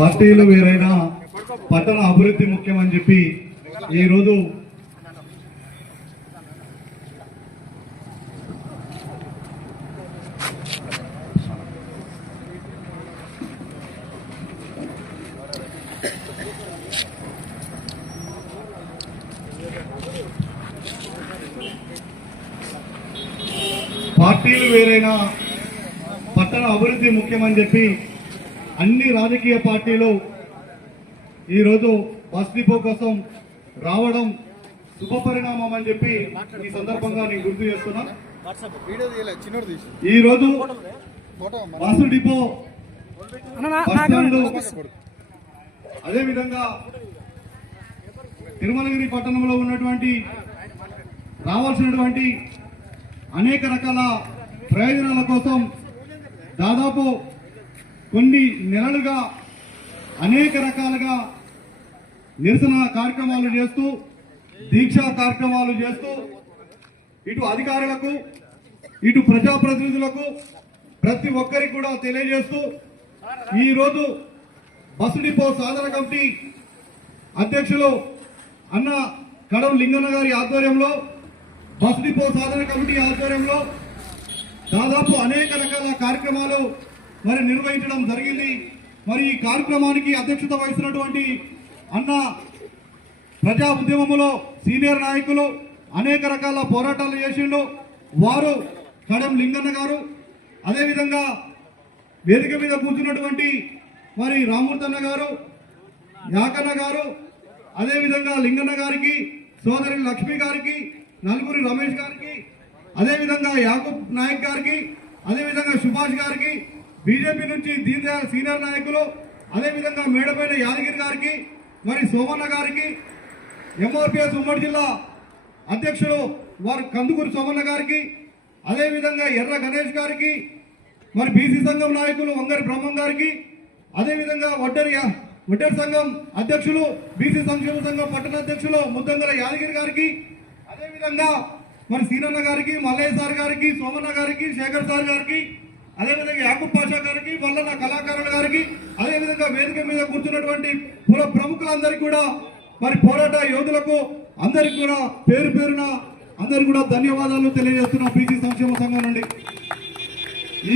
పార్టీలు వేరైనా పట్టణ అభివృద్ధి ముఖ్యమని చెప్పి ఈరోజు పార్టీలు వేరైనా పట్టణ అభివృద్ధి ముఖ్యమని చెప్పి అన్ని రాజకీయ పార్టీలు ఈరోజు బస్ డిపో కోసం రావడం శుభపరిణామం అని చెప్పి ఈ సందర్భంగా నేను గుర్తు చేస్తున్నా. ఈరోజు బస్సు డిపో అదేవిధంగా తిరుమలగిరి పట్టణంలో ఉన్నటువంటి రావాల్సినటువంటి అనేక రకాల ప్రయోజనాల కోసం దాదాపు కొన్ని నెలలుగా అనేక రకాలుగా నిరసన కార్యక్రమాలు చేస్తూ దీక్షా కార్యక్రమాలు చేస్తూ ఇటు అధికారులకు ఇటు ప్రజాప్రతినిధులకు ప్రతి ఒక్కరికి కూడా తెలియజేస్తూ ఈరోజు బస్సు డిపో సాధన కమిటీ అధ్యక్షులు అన్న కడం లింగన్న గారి ఆధ్వర్యంలో బస్ డిపో సాధన కమిటీ ఆధ్వర్యంలో దాదాపు అనేక రకాల కార్యక్రమాలు మరి నిర్వహించడం జరిగింది. మరి ఈ కార్యక్రమానికి అధ్యక్షత వహిస్తున్నటువంటి అన్న ప్రజా ఉద్యమంలో సీనియర్ నాయకులు అనేక రకాల పోరాటాలు చేసిండు వారు కడం లింగన్న గారు. అదేవిధంగా వేదిక మీద కూర్చున్నటువంటి మరి రామూర్తన్న గారు, యాకన్న గారు, అదేవిధంగా లింగన్న గారికి, సోదరి లక్ష్మి గారికి, నలుగురి రమేష్ గారికి, అదేవిధంగా యాకూబ్ నాయక్ గారికి, అదేవిధంగా సుభాష్ గారికి, బీజేపీ నుంచి దీన్ దయాళ్ సీనియర్ నాయకులు, అదేవిధంగా మేడపైన యాదగిరి గారికి, మరి సోమన్న గారికి, ఎంఆర్పిఎస్ ఉమ్మడి జిల్లా అధ్యక్షులు వారు కందుకూరి సోమన్న గారికి, అదేవిధంగా ఎర్ర గణేష్ గారికి, మరి బీసీ సంఘం నాయకులు వంగరి బ్రహ్మం గారికి, అదేవిధంగా వడ్డరి సంఘం అధ్యక్షులు బీసీ సంక్షేమ సంఘం పట్టణ అధ్యక్షులు ముద్దంగల యాదగిరి గారికి, అదేవిధంగా మరి సీనన్న గారికి, మల్లయ్య సార్ గారికి, సోమన్న గారికి, శేఖర్ సార్ గారికి, అదేవిధంగా యాకూబ్ పాషా గారికి, వల్లన్న కళాకారుల గారికి, అదేవిధంగా వేదిక మీద కూర్చున్నటువంటి కుల ప్రముఖులందరికీ కూడా మరి పోరాట యోధులకు అందరికి కూడా పేరు పేరున అందరికి కూడా ధన్యవాదాలు తెలియజేస్తున్నా బీసీ సంక్షేమ సంఘం నుండి.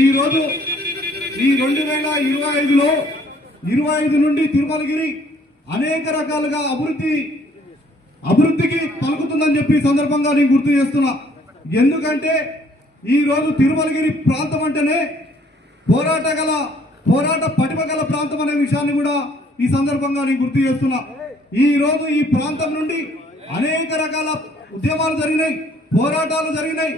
ఈరోజు ఈ 2025లో 25 నుండి తిరుమలగిరి అనేక రకాలుగా అభివృద్ధికి పలుకుతుందని చెప్పి సందర్భంగా నేను గుర్తు చేస్తున్నా. ఎందుకంటే ఈరోజు తిరుమలగిరి ప్రాంతం అంటేనే పోరాట పటిమ గల ప్రాంతం అనే విషయాన్ని కూడా ఈ సందర్భంగా నేను గుర్తు చేస్తున్నా. ఈరోజు ఈ ప్రాంతం నుండి అనేక రకాల ఉద్యమాలు జరిగినాయి, పోరాటాలు జరిగినాయి.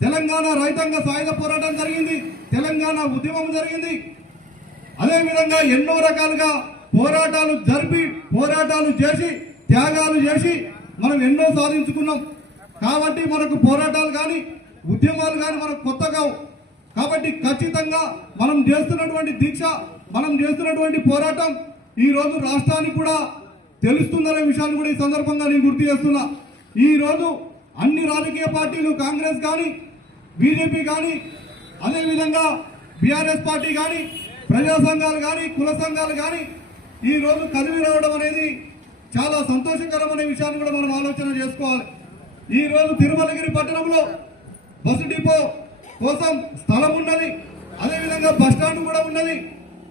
తెలంగాణ రైతాంగ సాయుధ పోరాటం జరిగింది, తెలంగాణ ఉద్యమం జరిగింది. అదేవిధంగా ఎన్నో రకాలుగా పోరాటాలు చేసి త్యాగాలు చేసి మనం ఎన్నో సాధించుకున్నాం. కాబట్టి మనకు పోరాటాలు కానీ ఉద్యమాలు కానీ మనకు కొత్త కావు. కాబట్టి ఖచ్చితంగా మనం చేస్తున్నటువంటి దీక్ష, మనం చేస్తున్నటువంటి పోరాటం ఈ రోజు రాష్ట్రానికి కూడా తెలుస్తుందనే విషయాన్ని కూడా ఈ సందర్భంగా నేను గుర్తు చేస్తున్నా. ఈ రోజు అన్ని రాజకీయ పార్టీలు కాంగ్రెస్ కానీ, బీజేపీ కానీ, అదేవిధంగా బీఆర్ఎస్ పార్టీ కానీ, ప్రజా సంఘాలు కానీ, కుల సంఘాలు కానీ ఈ రోజు కదిలి రావడం అనేది చాలా సంతోషకరమైన విషయాన్ని కూడా మనం ఆలోచన చేసుకోవాలి. ఈ రోజు తిరుమలగిరి పట్టణంలో బస్సు డిపో కోసం స్థలం ఉన్నది, అదేవిధంగా బస్ స్టాండ్ కూడా ఉన్నది.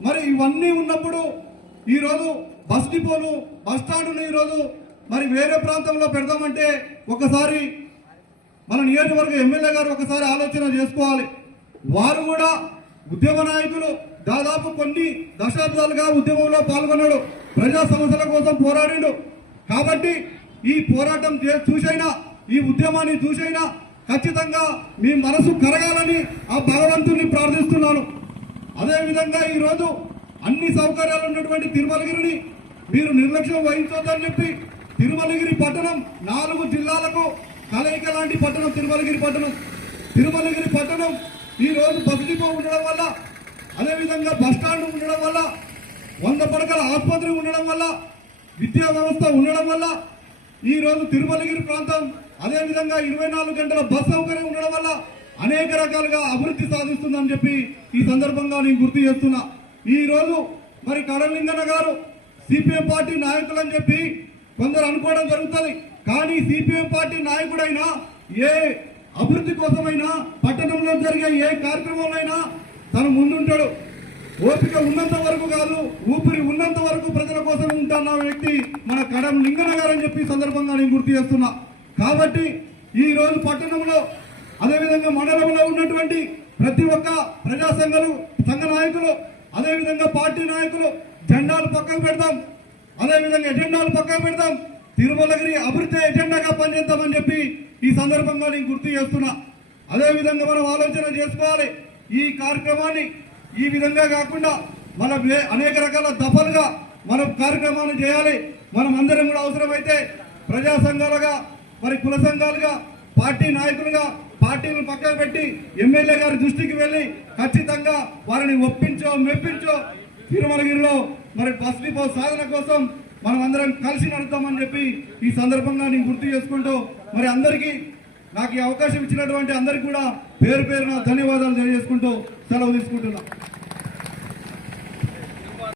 మరి ఇవన్నీ ఉన్నప్పుడు ఈరోజు బస్ స్టాండ్ను ఈరోజు మరి వేరే ప్రాంతంలో పెడదామంటే ఒకసారి మన నియోజకవర్గ ఎమ్మెల్యే గారు ఒకసారి ఆలోచన చేసుకోవాలి. వారు కూడా ఉద్యమ నాయకులు, దాదాపు కొన్ని దశాబ్దాలుగా ఉద్యమంలో పాల్గొన్నాడు, ప్రజా సమస్యల కోసం పోరాడిండు. కాబట్టి ఈ పోరాటం చూసైనా, ఈ ఉద్యమాన్ని చూసైనా ఖచ్చితంగా మీ మనసు కరగాలని ఆ భగవంతుని ప్రార్థిస్తున్నాను. అదేవిధంగా ఈరోజు అన్ని సౌకర్యాలు ఉన్నటువంటి తిరుమలగిరిని మీరు నిర్లక్ష్యం వహించొద్దని చెప్పి తిరుమలగిరి పట్టణం 4 జిల్లాలకు కలయిక లాంటి పట్టణం తిరుమలగిరి పట్టణం ఈ రోజు బస్ డిపో ఉండడం వల్ల, అదేవిధంగా బస్ స్టాండ్ ఉండడం వల్ల, 100 పడకల ఆసుపత్రి ఉండడం వల్ల, విద్యా వ్యవస్థ ఉండడం వల్ల ఈ రోజు తిరుమలగిరి ప్రాంతం, అదేవిధంగా 24 గంటల బస్ సౌకర్యం ఉండడం వల్ల అనేక రకాలుగా అభివృద్ధి సాధిస్తుందని చెప్పి ఈ సందర్భంగా నేను గుర్తు చేస్తున్నా. ఈ రోజు మరి కడలింగన్న గారు సిపిఎం పార్టీ నాయకులు అని చెప్పి కొందరు అనుకోవడం జరుగుతుంది. కానీ సిపిఎం పార్టీ నాయకుడైనా ఏ అభివృద్ధి కోసమైనా పట్టణంలో జరిగే ఏ కార్యక్రమంలో తను ముందుంటాడు. ఓపిక ఉన్నంత వరకు కాదు, ఊపిరి ఉన్నంత వరకు ప్రజల కోసం ఉంటున్న వ్యక్తి మన కడం లింగన్న గారు అని చెప్పి సందర్భంగా నేను గుర్తు చేస్తున్నా. కాబట్టి ఈ రోజు పట్టణంలో అదేవిధంగా మండలంలో ఉన్నటువంటి ప్రతి ఒక్క ప్రజా సంఘ నాయకులు అదేవిధంగా పార్టీ నాయకులు జెండాలు పక్కకు పెడతాం, అదేవిధంగా ఎజెండాలు పక్కకు పెడతాం, తిరుమలగిరి అభివృద్ధి ఎజెండాగా పనిచేద్దామని చెప్పి ఈ సందర్భంగా నేను గుర్తు చేస్తున్నా. అదేవిధంగా మనం ఆలోచన చేసుకోవాలి. ఈ కార్యక్రమాన్ని ఈ విధంగా కాకుండా మనం అనేక రకాల దఫలుగా మనం కార్యక్రమాలు చేయాలి. మనం అందరం కూడా అవసరమైతే ప్రజా సంఘాలుగా మరి కుల సంఘాలుగా పార్టీ నాయకులుగా పార్టీలను పక్కన పెట్టి ఎమ్మెల్యే గారి దృష్టికి వెళ్ళి ఖచ్చితంగా వారిని ఒప్పించో మెప్పించో తిరుమలగిరిలో మరి బస్ డిపో సాధన కోసం మనం అందరం కలిసి నడుస్తామని చెప్పి ఈ సందర్భంగా నేను గుర్తు చేసుకుంటూ మరి అందరికీ నాకు ఈ అవకాశం ఇచ్చినటువంటి అందరికీ కూడా పేరు పేరున ధన్యవాదాలు తెలియజేసుకుంటూ సెలవు తీసుకుంటున్నా.